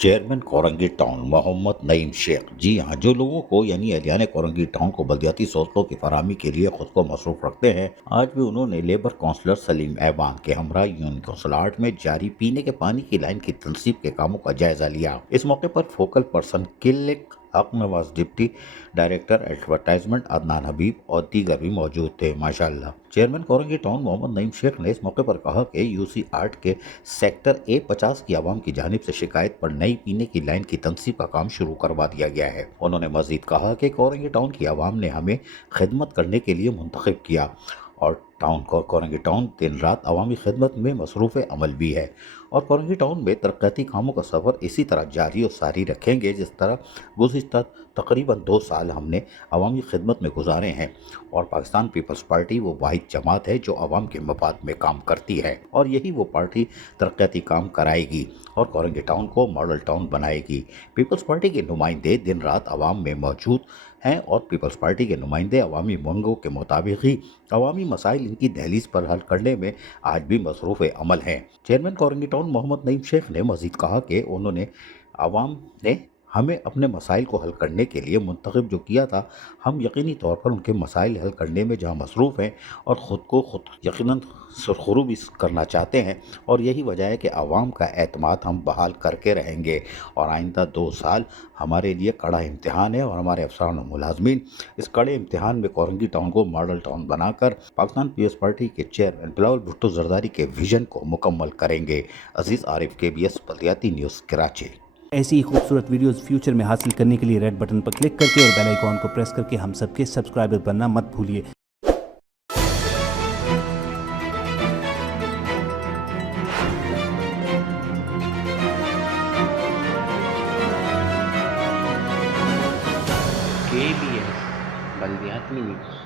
Chairman Korangi town Mohammad Naeem Shaikh. जी हाँ, जो लोगों को यानी अहलियान कोरंगी टाउन को बलदियाती सहूलतों की फराहमी के लिए खुद को मसरूफ रखते हैं, आज भी उन्होंने लेबर काउंसलर सलीम ऐवान के हमरा यूनियन काउंसिल 8 में जारी पीने के पानी की लाइन की तनसीब के कामों का जायजा लिया। इस मौके पर फोकल पर्सन किल्लिक Haq Nawaz, deputy director advertisement Adnan Habib और दीगर भी मौजूद थे। माशाअल्लाह। चेयरमैन कोरंगी टाउन मोहम्मद नईम शेख ने इस मौके पर कहा कि यूसी 8 के सेक्टर A50 की आवाम की जानिब से शिकायत पर नई पीने की लाइन की तनसीब का काम शुरू करवा दिया गया है। उन्होंने मजीद कहा कि कोरंगी टाउन की आवाम ने हमें खिदमत करने के लिए मुंतखब किया और कोरंगी टाउन दिन रात अवामी खिदमत में मसरूफ़ अमल भी है और कोरंगी टाउन में तरक्याती कामों का सफ़र इसी तरह जारी और सारी रखेंगे जिस तरह गुज़िश्ता तकरीबन 2 साल हमने अवामी खिदमत में गुजारे हैं और पाकिस्तान पीपल्स पार्टी वो वाहिद जमात है जो अवाम के मफाद में काम करती है और यही वो पार्टी तरक्याती काम कराएगी और कोरंगी टाउन को मॉडल टाउन बनाएगी। पीपल्स पार्टी के नुमाइंदे दिन रात अवाम में मौजूद हैं और पीपल्स पार्टी के नुमाइंदे अवामी मांगों के मुताबिक ही अवामी मसाइल इनकी दहलीज पर हल करने में आज भी मसरूफ़ अमल हैं। चेयरमैन कोरंगी टाउन मोहम्मद नईम शेख ने मजीद कहा कि उन्होंने अवाम ने हमें अपने मसाइल को हल करने के लिए मुंतखब जो किया था, हम यकीनी तौर पर उनके मसाइल हल करने में जहाँ मसरूफ़ हैं और ख़ुद को खुद यकीनन सुरखरू भी करना चाहते हैं और यही वजह है कि आवाम का एतमाद हम बहाल करके रहेंगे और आइंदा 2 साल हमारे लिए कड़ा इम्तिहान है और हमारे अफसरान और मुलाजमीन इस कड़े इम्तिहान में कोरंगी टाउन को मॉडल टाउन बनाकर पाकिस्तान पीपल्स पार्टी के चेयरमैन बिलावल भुट्टो जरदारी के विजन को मुकम्मल करेंगे। अजीज़ आरिफ, KBS बलदियाती न्यूज़, कराची। ऐसी ही खूबसूरत वीडियोस फ्यूचर में हासिल करने के लिए रेड बटन पर क्लिक करके और बेल आइकॉन को प्रेस करके हम सबके सब्सक्राइबर बनना मत भूलिए। KBS बलदियाती न्यूज़।